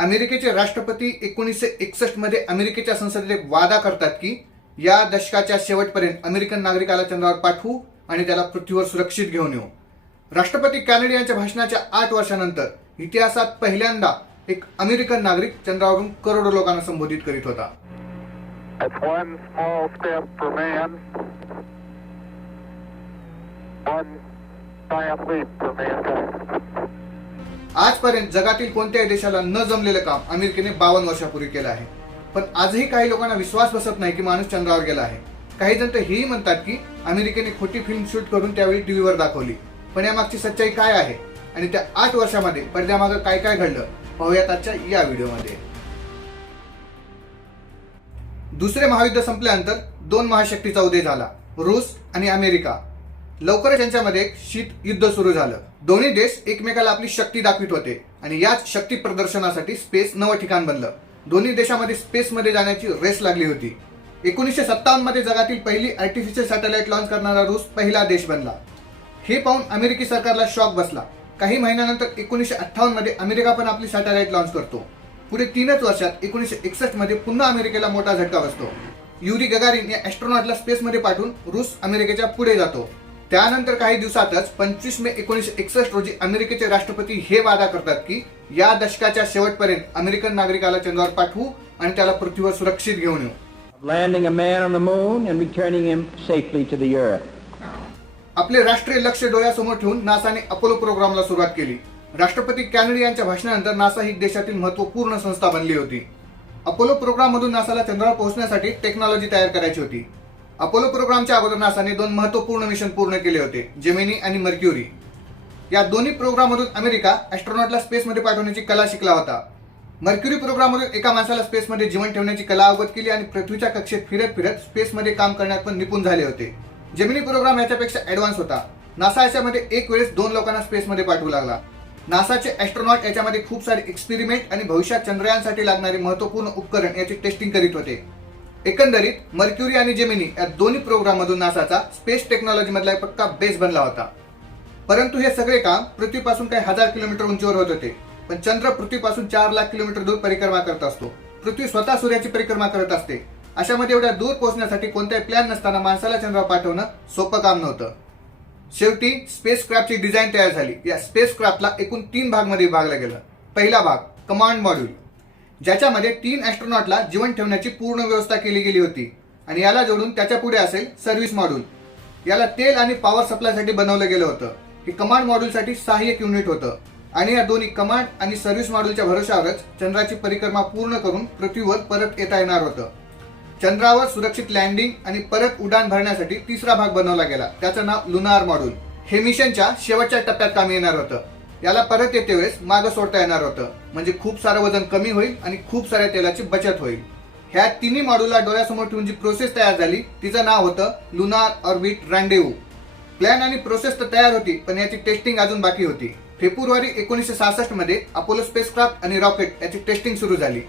अमेरिकेचे राष्ट्रपती 1961 मध्ये अमेरिकेच्या संसदेत एक वादा करतात की या दशकाच्या शेवटपर्यंत अमेरिकन नागरिकाला चंद्रावर पाठवू आणि त्याला पृथ्वीवर सुरक्षित घेऊन येऊ. राष्ट्रपती केनेडी यांच्या भाषणाच्या 8 वर्षानंतर इतिहासात पहिल्यांदा एक अमेरिकन नागरिक चंद्रावरून करोडो लोकांना संबोधित करीत होता. It's one small step for man, one giant leap for mankind. आजपर्यंत जगातील कोणत्याही देशाला न जमलेलं काम अमेरिकेने 52 वर्षापूर्वी केलं आहे. पण आजही काही लोकांना विश्वास बसत नाही की माणूस चंद्रावर गेला आहे. काही जण तर हेही म्हणतात की अमेरिकेने खोटी फिल्म शूट करून त्यावेळी टीव्हीवर दाखवली. पण यामागची सच्चाई काय आहे आणि त्या 8 वर्षामध्ये पडद्यामागं काय काय घडलं पाहूयात आजच्या या व्हिडिओमध्ये. दुसरे महायुद्ध संपल्यानंतर 2 महाशक्तीचा उदय झाला, रूस आणि अमेरिका. लवकरच त्यांच्यामध्ये एक शीत युद्ध सुरू झालं. दोन्ही देश एकमेकाला आपली शक्ती दाखवित होते आणि याच शक्ती प्रदर्शनासाठी स्पेस नवं ठिकाण बनलं. दोन्ही देशांमध्ये स्पेसमध्ये जाण्याची रेस लागली होती. 1957 मध्ये जगातील पहिली आर्टिफिशियल सॅटेलाइट लॉन्च करणारा रूस पहिला देश बनला. हे पाहून अमेरिकी सरकारला शॉक बसला. काही महिन्यानंतर 1958 मध्ये अमेरिका पण आपली सॅटेलाइट लॉन्च करतो. पुढे 3च वर्षात 1961 मध्ये पुन्हा अमेरिकेला मोठा झटका बसतो. युरी गगारिन या ॲस्ट्रॉनॉटला स्पेसमध्ये पाठवून रूस अमेरिकेच्या पुढे जातो. त्यानंतर काही दिवसातच 25 मे 1961 रोजी अमेरिकेचे राष्ट्रपती हे वादा करतात की या दशकाच्या शेवटपर्यंत अमेरिकन नागरिकाला चंद्रावर पाठवू आणि त्याला पृथ्वीवर सुरक्षित घेऊन येऊ. Landing a man on the moon and returning him safely to the earth. आपले राष्ट्रीय लक्ष्य डोळ्यासमोर ठेवून नासाने अपोलो प्रोग्रामला सुरुवात केली. राष्ट्रपती केनेडी यांच्या भाषणानंतर नासा ही देशातील महत्त्वपूर्ण संस्था बनली होती. अपोलो प्रोग्राम मधून नासाला चंद्रावर पोहोचण्यासाठी टेक्नॉलॉजी तयार करायची होती. अपोलो प्रोग्रामच्या अगोदर नासाने 2 महत्त्वपूर्ण मिशन पूर्ण केले होते, जेमिनी आणि मर्क्युरी. या दोन्ही प्रोग्राममधून अमेरिका ॲस्ट्रॉनॉटला स्पेसमध्ये पाठवण्याची कला शिकला होता. मर्क्युरी प्रोग्राममधून एका माणसाला स्पेसमध्ये जीवन ठेवण्याची कला अवगत केली आणि पृथ्वीच्या कक्षेत फिरत फिरत स्पेसमध्ये काम करण्यात पण निपुण झाले होते. जेमिनी प्रोग्राम याच्यापेक्षा ॲडव्हान्स होता. नासा याच्यामध्ये एक वेळेस 2 लोकांना स्पेसमध्ये पाठवू लागला. नासाचे ॲस्ट्रॉनॉट याच्यामध्ये खूप सारे एक्सपेरिमेंट आणि भविष्यात चंद्रयानसाठी लागणारे महत्त्वपूर्ण उपकरण याची टेस्टिंग करीत होते. एकंदरीत मर्क्युरी आणि जेमिनी या दोन्ही प्रोग्राममधून नासाचा स्पेस टेक्नॉलॉजी मधला एक पक्का बेस बनला होता. परंतु हे सगळे काम पृथ्वीपासून काही 1000 किलोमीटर उंचीवर होत होते. पण चंद्र पृथ्वीपासून 4 लाख किलोमीटर दूर परिक्रमा करत असतो. पृथ्वी स्वतः सूर्याची परिक्रमा करत असते. अशामध्ये एवढ्या दूर पोहोचण्यासाठी कोणताही प्लॅन नसताना माणसाला चंद्रावर पाठवणं सोपं काम नव्हतं. शेवटी स्पेस क्राफ्टची डिझाईन तयार झाली. या स्पेस क्राफ्टला एकूण 3 भागमध्ये विभागलं गेलं. पहिला भाग कमांड मॉड्यूल, ज्याच्यामध्ये 3 ॲस्ट्रॉनॉटला जीवन ठेवण्याची पूर्ण व्यवस्था केली गेली होती आणि याला जोडून त्याच्या पुढे असेल सर्व्हिस मॉड्यूल. याला तेल आणि पॉवर सप्लायसाठी बनवलं गेलं होतं. हे कमांड मॉड्यूलसाठी सहाय्यक युनिट होतं आणि या दोन्ही कमांड आणि सर्व्हिस मॉड्यूलच्या भरोशावरच चंद्राची परिक्रमा पूर्ण करून पृथ्वीवर परत येता येणार होतं. चंद्रावर सुरक्षित लँडिंग आणि परत उड्डाण भरण्यासाठी 3रा भाग बनवला गेला. त्याचं नाव लुनार मॉड्यूल. हे मिशनच्या शेवटच्या टप्प्यात कामी येणार होतं. याला परत येते वेळेस मागं सोडता येणार होतं, म्हणजे खूप सारं वजन कमी होईल आणि खूप साऱ्या तेलाची बचत होईल. ह्या तिन्ही मॉड्यूलला डोळ्यासमोर ठेवून जी प्रोसेस तयार झाली तिचं नाव होतं लुनार ऑर्बिट रँडेवू. प्लॅन आणि प्रोसेस तर तयार होती, पण याची टेस्टिंग अजून बाकी होती. फेब्रुवारी 1966 मध्ये अपोलो स्पेसक्राफ्ट आणि रॉकेट याची टेस्टिंग सुरू झाली.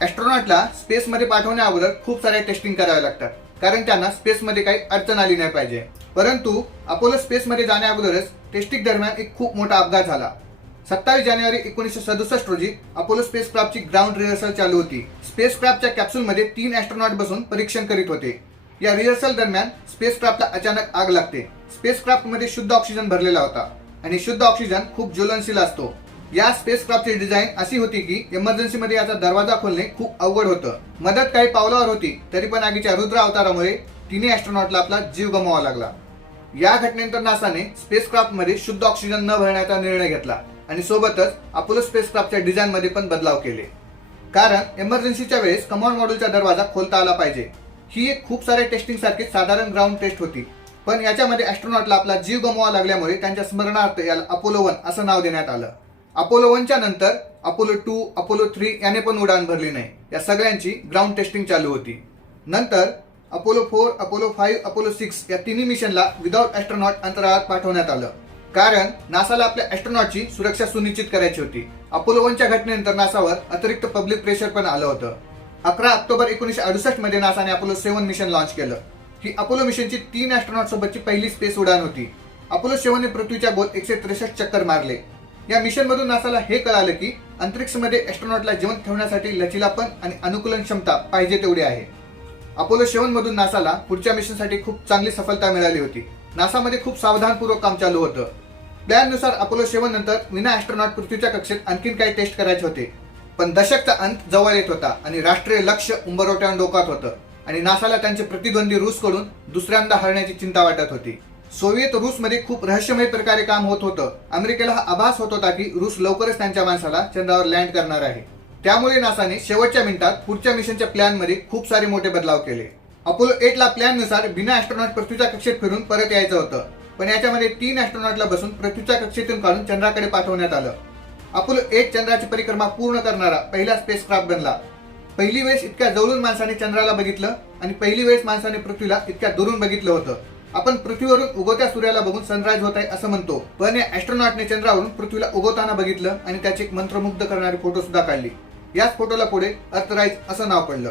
ॲस्ट्रॉनॉटला स्पेसमध्ये पाठवण्या अगोदर खूप साऱ्या टेस्टिंग कराव्या लागतात, कारण त्यांना स्पेसमध्ये काही अडचण आली नाही पाहिजे. परंतु अपोलो स्पेसमध्ये जाण्या अगोदरच टेस्टिंग दरम्यान एक खूप मोठा अपघात झाला. 27 जानेवारी 1967 रोजी अपोलो स्पेसक्राफ्टची ग्राउंड रिहर्सल चालू होती. स्पेसक्राफ्टच्या कॅप्सूलमध्ये 3 ॲस्ट्रॉनॉट बसून परीक्षण करीत होते. या रिहर्सल दरम्यान स्पेसक्राफ्टला अचानक आग लागते. स्पेसक्राफ्टमध्ये शुद्ध ऑक्सिजन भरलेला होता आणि शुद्ध ऑक्सिजन खूप ज्वलनशील असतो. या स्पेसक्राफ्टची डिझाईन अशी होती की इमर्जन्सीमध्ये याचा दरवाजा खोलणे खूप अवघड होतं. मदत काही पावलावर होती, तरी पण आगीच्या रुद्र अवतारामुळे तिन्ही ॲस्ट्रॉनॉटला आपला जीव गमवावा लागला. या घटनेनंतर नासाने स्पेसक्राफ्टमध्ये शुद्ध ऑक्सिजन न भरण्याचा निर्णय घेतला आणि सोबतच अपोलो स्पेसक्राफ्टच्या डिझाईनमध्ये पण बदलाव केले. कारण इमर्जन्सीच्या वेळेस कमांड मॉड्यूलचा दरवाजा खोलता आला पाहिजे. ही एक खूप साऱ्या टेस्टिंग सारखी साधारण ग्राउंड टेस्ट होती. पण याच्यामध्ये ॲस्ट्रॉनॉटला आपला जीव गमवावा लागल्यामुळे त्यांच्या स्मरणार्थ याला अपोलो 1 असं नाव देण्यात आलं. अपोलो 1च्या नंतर अपोलो 2, अपोलो 3 याने पण उडान भरली नाही. या सगळ्यांची ग्राउंड टेस्टिंग चालू होती. नंतर अपोलो 4, अपोलो 5, अपोलो 6 या तिन्ही मिशनला विदाउट ॲस्ट्रॉनॉट अंतराळात पाठवण्यात आलं. कारण नासाला आपल्या ॲस्ट्रॉनॉटची सुरक्षा सुनिश्चित करायची होती. अपोलो 1च्या घटनेनंतर नासावर अतिरिक्त पब्लिक प्रेशर पण आलं होतं. 11 ऑक्टोबर 1968 मध्ये नासाने अपोलो 7 मिशन लॉन्च केलं. ही अपोलो मिशनची 3 ॲस्ट्रॉनॉट सोबतची पहिली स्पेस उडान होती. अपोलो 7 ने पृथ्वीच्या गोल 163 चक्कर मारले. या मिशन मधून नासाला हे कळालं की अंतरिक्षमध्ये एस्ट्रॉनॉटला जिवंत ठेवण्यासाठी लचिलापण आणि अनुकूलन क्षमता पाहिजे तेवढी आहे. अपोलो 7 मधून नासाला पुढच्या मिशनसाठी खूप चांगली सफलता मिळाली होती. नासामध्ये खूप सावधानपूर्वक काम चालू होतं. प्लॅननुसार अपोलो 7 नंतर विना एस्ट्रॉनॉट पृथ्वीच्या कक्षेत आणखीन काही टेस्ट करायचे होते. पण दशकचा अंत जवळ येत होता आणि राष्ट्रीय लक्ष उंबरठ्यावर डोकावत होतं आणि नासाला त्यांचे प्रतिद्वंदी रूसकडून दुसऱ्यांदा हरण्याची चिंता वाटत होती. सोव्हिएत रूसमध्ये खूप रहस्यमय प्रकारे काम होत होतं. अमेरिकेला हा आभास होत होता की रूस लवकरच त्यांच्या माणसाला चंद्रावर लँड करणार आहे. त्यामुळे नासाने शेवटच्या मिनिटात पुढच्या मिशनच्या प्लॅनमध्ये खूप सारे मोठे बदलाव केले. अपोलो 8 ला प्लॅननुसार बिना एस्ट्रॉनॉट पृथ्वीच्या कक्षेत फिरून परत यायचं होतं. पण याच्यामध्ये 3 एस्ट्रॉनॉटला बसून पृथ्वीच्या कक्षेतून काढून चंद्राकडे पाठवण्यात आलं. अपोलो 8 चंद्राची परिक्रमा पूर्ण करणारा पहिला स्पेसक्राफ्ट बनला. पहिली वेळेस इतक्या जवळून माणसाने चंद्राला बघितलं आणि पहिली वेळेस माणसाने पृथ्वीला इतक्या दुरून बघितलं होतं. आपण पृथ्वीवरून उगवत्या सूर्याला बघून सनराइज होत आहे असं म्हणतो, पण या एस्ट्रॉनॉटने चंद्रावरून पृथ्वीला उगवताना बघितलं आणि त्याची एक मंत्रमुग्ध करणारी फोटो सुद्धा काढली. याच फोटोला पुढे अर्थराइज असं नाव पडलं.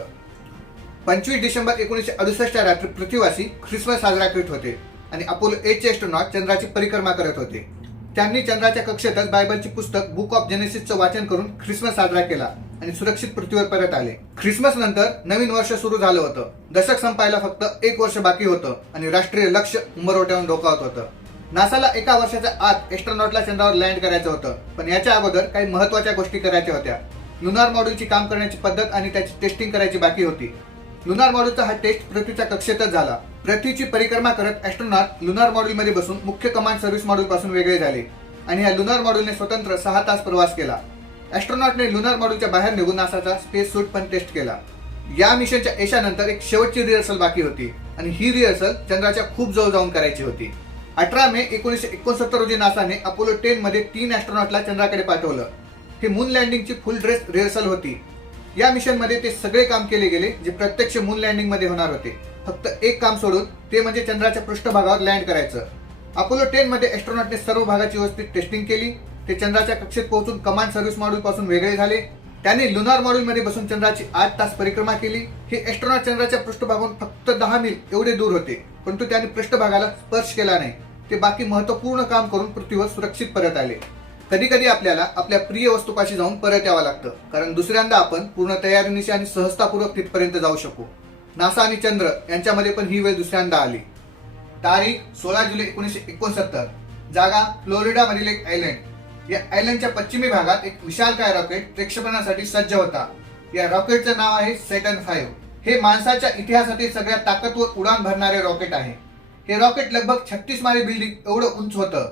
25 डिसेंबर 1968 रात्री पृथ्वीवासी ख्रिसमस साजरा करीत होते आणि अपोलो 8 चे एस्ट्रॉनॉट चंद्राची परिक्रमा करत होते. त्यांनी चंद्राच्या कक्षेतच बायबलचे पुस्तक बुक ऑफ जेनेसिसचं वाचन करून ख्रिसमस साजरा केला आणि सुरक्षित पृथ्वीवर परत आले. ख्रिसमस नंतर नवीन वर्ष सुरू झालं होतं. दशक संपायला फक्त 1 वर्ष बाकी होतं आणि राष्ट्रीय लक्ष उंबरठ्यावर डोकावत होतं. नासाला 1 वर्षाच्या आत एस्ट्रॉनॉटला चंद्रावर लँड करायचं होतं, पण याच्या अगोदर काही महत्वाच्या गोष्टी करायच्या होत्या. लुनार मॉड्यूलची काम करण्याची पद्धत आणि त्याची टेस्टिंग करायची बाकी होती. लुनार मॉड्यूलचा हा टेस्ट पृथ्वीच्या कक्षेतच झाला. पृथ्वीची परिक्रमा करत एस्ट्रॉनॉट लुनार मॉड्यूलमध्ये बसून मुख्य कमांड सर्व्हिस मॉड्यूल पासून वेगळे झाले आणि या लुनार मॉड्यूलने स्वतंत्र 6 तास प्रवास केला. एस्ट्रॉनॉटने लुनार मॉड्यूलच्या बाहेर निघून नासाचा स्पेस सूट पण टेस्ट केला. या मिशनच्या यशानंतर एक शेवटची रिहर्सल बाकी होती आणि ही रिहर्सल चंद्राच्या खूप जवळ जाऊन करायची होती. 18 मे 1969 रोजी नासाने अपोलो 10 मध्ये 3 एस्ट्रॉनॉटला चंद्राकडे पाठवलं. हे मून लँडिंगची फुल ड्रेस रिहर्सल होती. या मिशन मध्ये ते सगळे काम केले गेले जे प्रत्यक्ष मून लँडिंग मध्ये होणार होते. फक्त एक काम सोडून, ते म्हणजे चंद्राच्या पृष्ठभागावर लँड करायचं. अपोलो 10 मध्ये एस्ट्रॉनॉटने सर्व भागाची व्यवस्थित टेस्टिंग केली. ते चंद्राच्या कक्षेत पोहोचून कमांड सर्व्हिस मॉड्यूल पासून वेगळे झाले. त्याने लुनार मॉड्यूल मध्ये बसून चंद्राची 8 तास परिक्रमा केली. हे एस्ट्रॉनॉट चंद्राच्या पृष्ठभागावरून फक्त 10 मील एवढे दूर होते, परंतु त्यांनी पृष्ठभागाला स्पर्श केला नाही. ते बाकी महत्वपूर्ण काम करून पृथ्वीवर सुरक्षित परत आले. कधी कधी आपल्याला आपल्या प्रिय वस्तूपाशी जाऊन परत यावं लागतं, कारण दुसऱ्यांदा आपण पूर्ण तयारीनिशी आणि सहजतापूर्वक तिथपर्यंत जाऊ शकू. नासा आणि चंद्र यांच्यामध्ये पण ही वेळ दुसऱ्यांदा आली. तारीख 16 जुलै 1969. जागा फ्लोरिडा मधील एक आयलंड. या आयलंडच्या पश्चिमी भागात एक विशालकाय रॉकेट प्रक्षेपणासाठी सज्ज होता. या रॉकेटचं नाव आहे सॅटर्न 5. हे माणसाच्या इतिहासातील सगळ्यात ताकदवर उडान भरणारे रॉकेट आहे. हे रॉकेट लगभग 36 माळे बिल्डिंग एवढं उंच होतं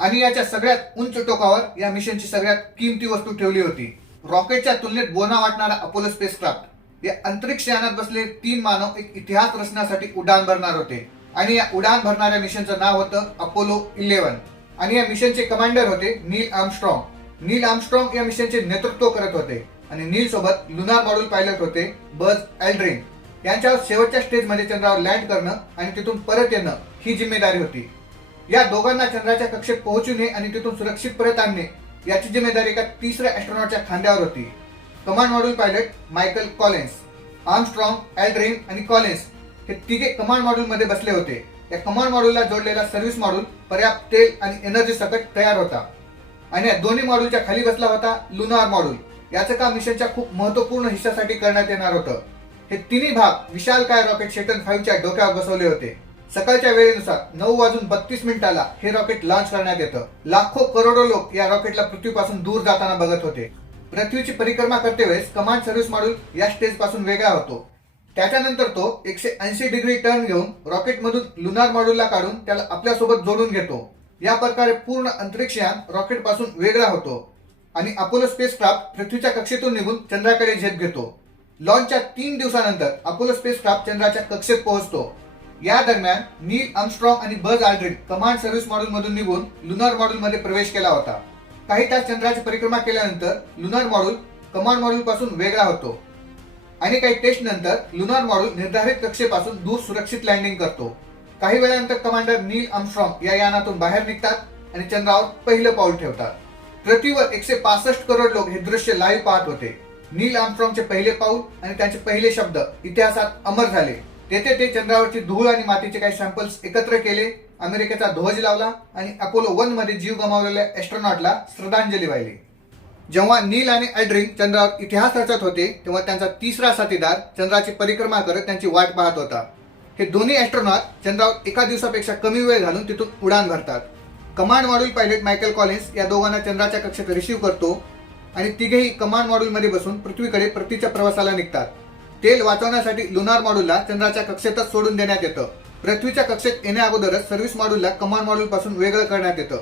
आणि याच्या सगळ्यात उंच टोकावर या मिशनची सगळ्यात किमती वस्तू ठेवली होती. रॉकेटच्या तुलनेत बोना वाटणारा अपोलो स्पेसक्राफ्ट. या अंतरिक्ष यानात बसलेले 3 मानव एक इतिहास रचण्यासाठी उडान भरणार होते आणि या उडान भरणाऱ्या मिशनचं नाव होतं अपोलो 11 आणि या मिशनचे कमांडर होते नील आर्मस्ट्रॉंग. नील आर्मस्ट्रॉंग या मिशनचे नेतृत्व करत होते आणि नील सोबत लुनार मॉड्यूल पायलट होते बज एल्ड्रिन. यांच्यावर शेवटच्या स्टेजमध्ये चंद्रावर लँड करणं आणि तिथून परत येणं ही जिम्मेदारी होती. या दोघांना चंद्राच्या कक्षेत पोहोचवणे आणि तिथून सुरक्षित परत आणणे याची जिम्मेदारी एका तिसऱ्या एस्ट्रॉनॉटच्या खांद्यावर होती. Command module pilot Michael Collins, Armstrong, Aldrin आणि कॉलिन्स हे तिघे कमांड मॉड्यूल मध्ये बसले होते. या कमांड मॉड्यूलला जोडलेला सर्व्हिस मॉड्यूल पर्याप्त तेल आणि एनर्जी सकट तयार होता आणि या दोन्ही मॉड्यूलच्या खाली बसला होता लुनार मॉड्यूल. याचं काम मिशनच्या खूप महत्वपूर्ण हिस्सासाठी करण्यात येणार होतं. हे तिन्ही भाग विशालकाय रॉकेट सॅटर्न 5 च्या डोक्यावर बसवले होते. सकाळच्या वेळेनुसार 9:32 हे रॉकेट लॉन्च करण्यात येतं. लाखो करोडो लोक या रॉकेटला पृथ्वीपासून दूर जाताना बघत होते. पृथ्वीची परिक्रमा करते वेळेस कमांड सर्व्हिस मॉड्यूल या स्टेज पासून वेगळा होतो. त्याच्यानंतर तो 180 डिग्री टर्न घेऊन रॉकेट मधून लुनार मॉड्यूलला काढून त्याला आपल्यासोबत जोडून घेतो. या प्रकारे पूर्ण अंतरिक्षयान रॉकेट पासून वेगळा होतो आणि अपोलो स्पेसक्राफ्ट पृथ्वीच्या कक्षेतून निघून चंद्राकडे झेप घेतो. लॉन्चच्या 3 दिवसानंतर अपोलो स्पेसक्राफ्ट चंद्राच्या कक्षेत पोहोचतो. या दरम्यान नील आर्मस्ट्रॉंग आणि Buzz Aldrin command service module मधून निघून लुनार मॉड्यूल मध्ये प्रवेश केला होता. काही तास चंद्राची परिक्रमा केल्यानंतर लुनार मॉड्यूल कमांड मॉड्यूल पासून वेगळा होतो आणि काही टेस्ट नंतर लुनार मॉड्यूल निर्धारित कक्षेपासून दूर सुरक्षित लँडिंग करतो. काही वेळानंतर कमांडर नील आर्मस्ट्रॉंग या यानातून बाहेर निघतात आणि चंद्रावर पहिलं पाऊल ठेवतात. पृथ्वीवर 165 करोड लोक हे दृश्य लाईव्ह पाहत होते. नील आर्मस्ट्रॉंगचे पहिले पाऊल आणि त्यांचे पहिले शब्द इतिहासात अमर झाले. तेथे ते चंद्रावरची धूळ आणि मातीचे काही सॅम्पल्स एकत्र केले अमेरिकेचा ध्वज लावला आणि अपोलो 1 मध्ये जीव गमावलेल्या एस्ट्रोनॉटला श्रद्धांजली वाहिली. जेव्हा नील आणि अल्ड्रिन चंद्रावर इतिहास रचत होते तेव्हा त्यांचा तिसरा साथीदार चंद्राची परिक्रमा करत त्यांची वाट पाहत होता. हे दोन्ही एस्ट्रोनॉट चंद्रावर एका दिवसापेक्षा कमी वेळ घालून तिथून उडान भरतात. Command module pilot Michael Collins या दोघांना चंद्राच्या कक्षेत रिसीव्ह करतो आणि तिघेही कमांड मॉड्यूलमध्ये बसून पृथ्वीकडे परतीच्या प्रवासाला निघतात. तेल वाचवण्यासाठी लुनार मॉड्यूलला चंद्राच्या कक्षेतच सोडून देण्यात येतं. पृथ्वीच्या कक्षेत येण्याअगोदरच सर्व्हिस मॉड्यूलला कमांड मॉड्यूलपासून वेगळं करण्यात येतं.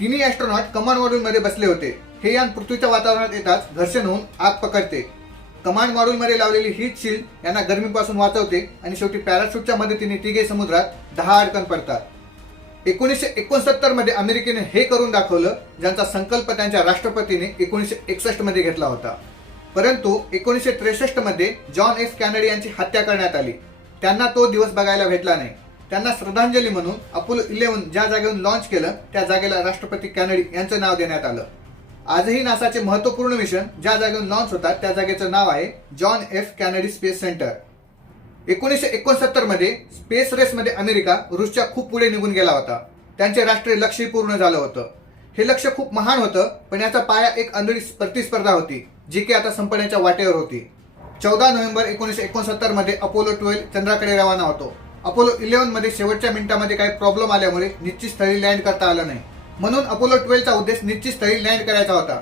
तिन्ही एस्ट्रोनॉट कमांड मॉड्यूलमध्ये बसले होते. हे यान पृथ्वीच्या वातावरणात येताच घर्षण होऊन आग पकडते. कमांड मॉड्यूलमध्ये लावलेली हीट शील्ड यांना गरमीपासून वाचवते आणि शेवटी पॅराशूटच्या मदतीने तिघे समुद्रात 10 अडकण पडतात. 1969 मध्ये अमेरिकेने हे करून दाखवलं ज्यांचा संकल्प त्यांच्या राष्ट्रपतीने 1961 मध्ये घेतला होता. परंतु 1963 मध्ये जॉन एफ कॅनडी यांची हत्या करण्यात आली. त्यांना तो दिवस बघायला भेटला नाही. त्यांना श्रद्धांजली म्हणून अपोलो 11 ज्या जागेवरून लॉन्च केलं त्या जागेला राष्ट्रपती कॅनडी यांचं नाव देण्यात आलं. आजही नासाचे महत्वपूर्ण मिशन ज्या जागेवरून लॉन्च होतात त्या जागेचं नाव आहे John F Kennedy space centre. 1969 मध्ये स्पेस रेसमध्ये अमेरिका रूसच्या खूप पुढे निघून गेला होता. त्यांचे राष्ट्रीय लक्ष्य पूर्ण झालं होतं. हे लक्ष्य खूप महान होतं पण याचा पाया एक आंधळी प्रतिस्पर्धा होती जी की आता संपण्याच्या वाटेवर होती. 14 नोव्हेंबर 1969 मध्ये अपोलो 12 चंद्राकडे रवाना होतो. अपोलो 11 मध्ये शेवटच्या मिनिटांमध्ये काही प्रॉब्लेम आल्यामुळे निश्चित स्थळी लँड करता आलं नाही. म्हणून अपोलो 12 चा उद्देश निश्चित स्थळी लँड करायचा होता.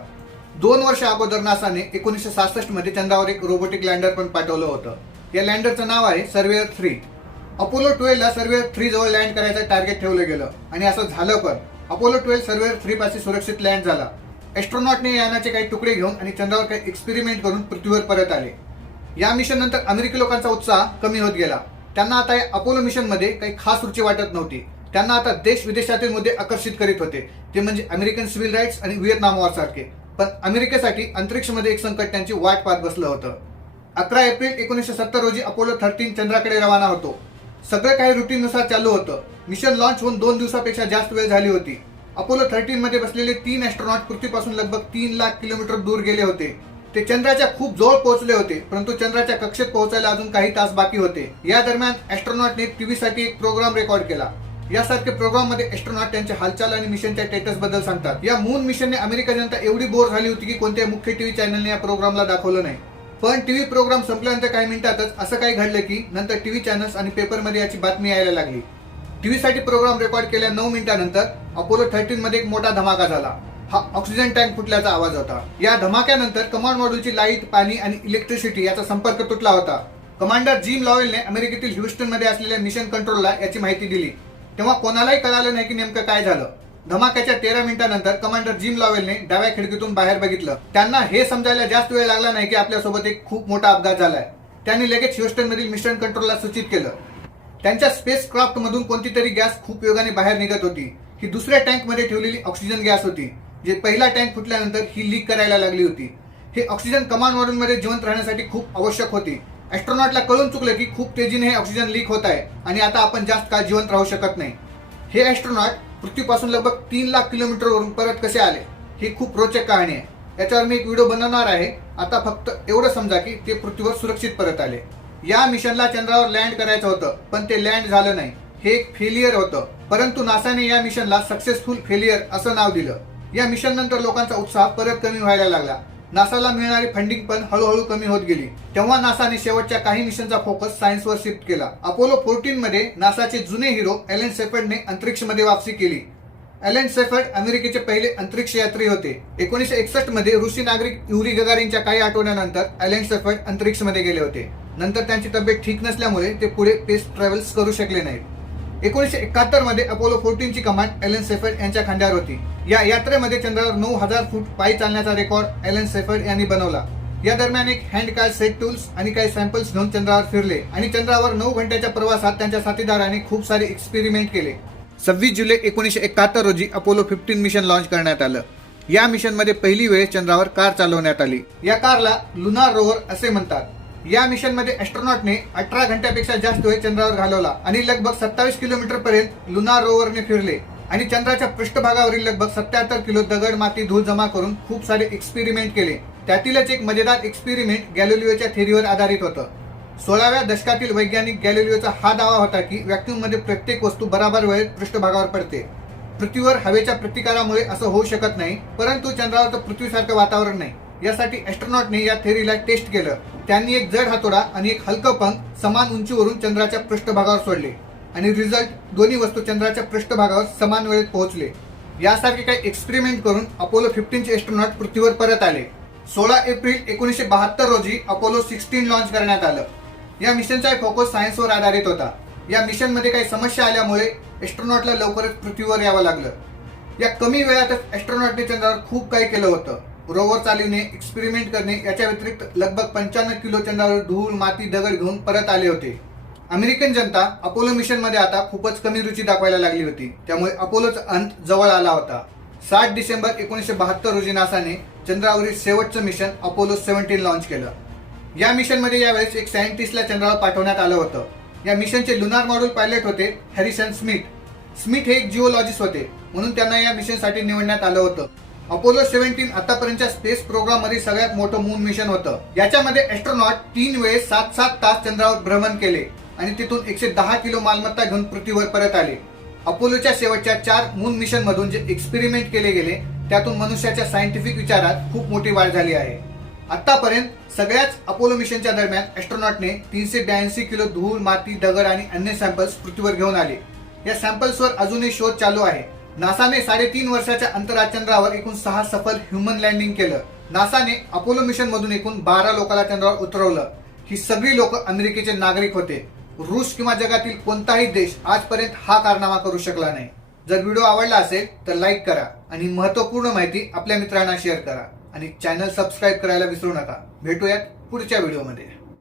2 वर्ष अगोदर नासाने 1966 मध्ये चंद्रावर एक रोबोटिक लँडर पण पाठवलं होतं. या लँडरचं नाव आहे सर्वेयर 3. अपोलो 12 ला सर्वेयर 3 जवळ लँड करायचं टार्गेट ठेवलं गेलं आणि असं झालं पण. अपोलो 12 सर्वेयर 3 पाशी सुरक्षित लँड झाला. एस्ट्रोनॉटने यानाचे काही तुकडे घेऊन आणि चंद्रावर काही एक्सपेरिमेंट करून पृथ्वीवर परत आले. या मिशन नंतर अमेरिकी लोकांचा उत्साह कमी होत गेला. त्यांना आता या अपोलो मिशन मध्ये काही खास रुची वाटत नव्हती. त्यांना आता देश विदेशातील मुद्दे आकर्षित करीत होते ते म्हणजे अमेरिकन सिव्हिल राईट्स आणि व्हिएतनाम वॉर सारखे. पण अमेरिकेसाठी अंतरिक्षमध्ये एक संकट त्यांची वाट पाहत बसलं होतं. 11 एप्रिल 1970 रोजी अपोलो 13 चंद्राकडे रवाना होतो. सगळं काही रुटीननुसार चालू होतं. मिशन लॉन्च होऊन 2 दिवसापेक्षा जास्त वेळ झाली होती. अपोलो 13 मध्ये बसलेले 3 एस्ट्रोनॉट पृथ्वीपासून लगभग 3 लाख किलोमीटर दूर गेले होते. ते चंद्राच्या खूप जवळ पोहोचले होते परंतु चंद्राच्या कक्षेत पोहोचायला अजून काही तास बाकी होते. या दरम्यान एस्ट्रोनॉटने टीव्हीसाठी एक प्रोग्राम रेकॉर्ड केला. यासारखे प्रोग्राम मध्ये एस्ट्रोनॉट त्यांच्या हालचाल आणि मिशनच्या स्टेटस बद्दल सांगतात. या मून मिशनने अमेरिका जनता एवढी बोर झाली होती की कोणत्याही मुख्य टीव्ही चॅनलने या प्रोग्रामला दाखवलं नाही. पण टीव्ही प्रोग्राम संपल्यानंतर काही मिनिटातच असं काही घडलं की नंतर टीव्ही चॅनल्स आणि पेपरमध्ये याची बातमी यायला लागली. टीव्हीसाठी प्रोग्राम रेकॉर्ड केल्या 9 मिनिटांनंतर अपोलो 13 मध्ये एक मोठा धमाका झाला. हा ऑक्सिजन टँक फुटल्याचा आवाज होता. या धमाक्यानंतर कमांड मॉड्यूलची लाईट, पाणी आणि इलेक्ट्रिसिटी याचा संपर्क तुटला होता. कमांडर जिम लॉवेलने अमेरिकेतील ह्युस्टन मध्ये असलेल्या मिशन कंट्रोलला याची माहिती दिली. तेव्हा कोणालाही कळालं नाही की नेमकं काय झालं. धमाक्याच्या 13 मिनिटांनंतर कमांडर जिम लॉवेलने डाव्या खिडकीतून बाहेर बघितलं. त्यांना हे समजायला जास्त वेळ लागला नाही की आपल्यासोबत एक खूप मोठा अपघात झालाय. त्यांनी लगेच ह्युस्टन मधील मिशन कंट्रोलला सूचित केलं. त्यांच्या स्पेस क्राफ्ट मधून कोणती तरी गॅस खूप वेगाने बाहेर निघत होती. ही दुसऱ्या टँक मध्ये ठेवलेली ऑक्सिजन गॅस होती जे पहिला टँक फुटल्यानंतर ही लीक करायला लागली होती. हे ऑक्सिजन कमांड मॉड्यूल मध्ये जिवंत राहण्यासाठी खूप आवश्यक होती. एस्ट्रोनॉटला कळून चुकलं की खूप तेजीने हे ऑक्सिजन लीक होत आहे आणि आता आपण जास्त काळ जिवंत राहू शकत नाही. हे एस्ट्रोनॉट पृथ्वीपासून लगभग 3 लाख किलोमीटरवरून परत कसे आले ही खूप रोचक कहाणी आहे. याच्यावर मी एक व्हिडिओ बनवणार आहे. आता फक्त एवढं समजा की ते पृथ्वीवर सुरक्षित परत आले. या मिशनला चंद्रावर लँड करायचं होतं पण ते लँड झालं नाही. हे एक फेलियर होतं परंतु नासाने या मिशनला सक्सेसफुल फेलियर असं नाव दिलं. या मिशन नंतर लोकांचा उत्साह परत कमी व्हायला लागला. नासाला मिळणारी फंडिंग पण हळूहळू कमी होत गेली. तेव्हा नासाने शेवटच्या काही मिशनचा फोकस सायन्सवर शिफ्ट केला. अपोलो 14 मध्ये नासाचे जुने हिरो एलन शेफर्डने अंतरिक्षमध्ये वापसी केली. एलन शेफर्ड अमेरिकेचे पहिले अंतरिक्ष यात्री होते. 1961 मध्ये रूसी नागरिक युरी गगारिनच्या काही आठवड्यानंतर एलन शेफर्ड अंतरिक्षमध्ये गेले होते. नंतर त्यांची तब्येत ठीक नसल्यामुळे ते पुढे स्पेस ट्रॅव्हल्स करू शकले नाहीत. 1971 मध्ये अपोलो 14 ची कमांड एलन शेफर्ड यांच्या खांद्यावर होती. या यात्रेमध्ये चंद्रावर 9000 फूट पायी चालण्याचा रेकॉर्ड एलन शेफर्ड यांनी बनवला. या दरम्यान एक हँड कार्ड सेट टूल्स आणि काही सॅम्पल्स घेऊन चंद्रावर फिरले आणि चंद्रावर 9 घंट्याच्या प्रवासात त्यांच्या साथीदारांनी खूप सारे एक्सपेरिमेंट केले. 26 जुलै 1971 रोजी अपोलो 15 मिशन लॉन्च करण्यात आलं. या मिशन मध्ये पहिली वेळ चंद्रावर कार चालवण्यात आली. या कारला लुनार रोवर असे म्हणतात. या मिशन मध्ये एस्ट्रोनॉटने 18 घंट्यापेक्षा जास्त वेळ चंद्रावर घालवला आणि लगभग 27 किलोमीटर पर्यंत लुनार रोवरने फिरले आणि चंद्राच्या पृष्ठभागावरील लगभग 77 किलो दगड, माती, धूळ जमा करून खूप सारे एक्सपेरिमेंट केले. त्यातीलच एक मजेदार एक्सपेरिमेंट गॅलिलिओच्या थेअरीवर आधारित होतं. 16व्या दशकातील वैज्ञानिक गॅलिलिओचा हा दावा होता की व्हॅक्यूममध्ये प्रत्येक वस्तू बराबर वेळेत पृष्ठभागावर पडते. पृथ्वीवर हवेच्या प्रतिकारामुळे असं होऊ शकत नाही, परंतु चंद्रावर तर पृथ्वीसारखं वातावरण नाही. यासाठी ॲस्ट्रोनॉटने या थेरीला टेस्ट केलं. त्यांनी एक जड हातोडा आणि एक हलकं पंख समान उंचीवरून चंद्राच्या पृष्ठभागावर सोडले आणि रिझल्ट दोन्ही वस्तू चंद्राच्या पृष्ठभागावर समान वेळेत पोहोचले. यासारखे काही एक्सपेरिमेंट करून अपोलो 15 चे ॲस्ट्रोनॉट पृथ्वीवर परत आले. 16 एप्रिल 1972 रोजी अपोलो 16 लॉन्च करण्यात आलं. या मिशनचा फोकस सायन्सवर आधारित होता. या मिशनमध्ये काही समस्या आल्यामुळे ॲस्ट्रोनॉटला लवकरच पृथ्वीवर यावं लागलं. या कमी वेळातच ॲस्ट्रोनॉटने चंद्रावर खूप काही केलं होतं. रोवर चालवणे, एक्सपेरिमेंट करणे याच्या व्यतिरिक्त लगभग 55 किलो चंद्रावर धूळ, माती, दगड घेऊन परत आले होते. अमेरिकन जनता अपोलो मिशनमध्ये आता खूपच कमी रुची दाखवायला लागली होती. त्यामुळे अपोलोचा अंत जवळ आला होता. 7 डिसेंबर 1972 रोजी नासाने चंद्रावरील शेवटचं मिशन अपोलो 17 लॉन्च केलं. या मिशनमध्ये यावेळेस एक सायंटिस्टला चंद्रावर पाठवण्यात आलं होतं. या मिशनचे लुनार मॉड्यूल पायलट होते हॅरिसन स्मिथ. स्मिथ हे एक जिओलॉजिस्ट होते, म्हणून त्यांना या मिशनसाठी निवडण्यात आलं होतं. अपोलो 17 आतापर्यंतच्या स्पेस प्रोग्राम मध्ये सगळ्यात मोठं मून मिशन होतं. याच्यामध्ये ॲस्ट्रोनॉट 3 वेळेस 7-7 तास चंद्रावर भ्रमण केले आणि तिथून 110 किलो मालमत्ता घेऊन पृथ्वीवर परत आले. अपोलोच्या शेवटच्या 4 मून मिशन मधून जे एक्सपेरिमेंट केले गेले त्यातून मनुष्याच्या सायंटिफिक विचारात खूप मोठी वाढ झाली आहे. आतापर्यंत सगळ्याच अपोलो मिशनच्या दरम्यान ॲस्ट्रोनॉटने 382 किलो धूळ, माती, दगड आणि अन्य सॅम्पल्स पृथ्वीवर घेऊन आले. या सॅम्पल्सवर अजूनही शोध चालू आहे. नासाने 3.5 वर्षाच्या अंतराळ चंद्रावर एकूण 6 सफल ह्युमन लँडिंग केलं. नासाने अपोलो मिशन मधून एकूण 12 लोकांना चंद्रावर उतरवलं. ही सगळी लोक अमेरिकेचे नागरिक होते. रूस किंवा जगातील कोणताही देश आजपर्यंत हा कारनामा करू शकला नाही. जर व्हिडिओ आवडला असेल तर लाईक करा आणि महत्त्वपूर्ण माहिती आपल्या मित्रांना शेअर करा आणि चॅनल सबस्क्राईब करायला विसरू नका. भेटूयात पुढच्या व्हिडिओमध्ये.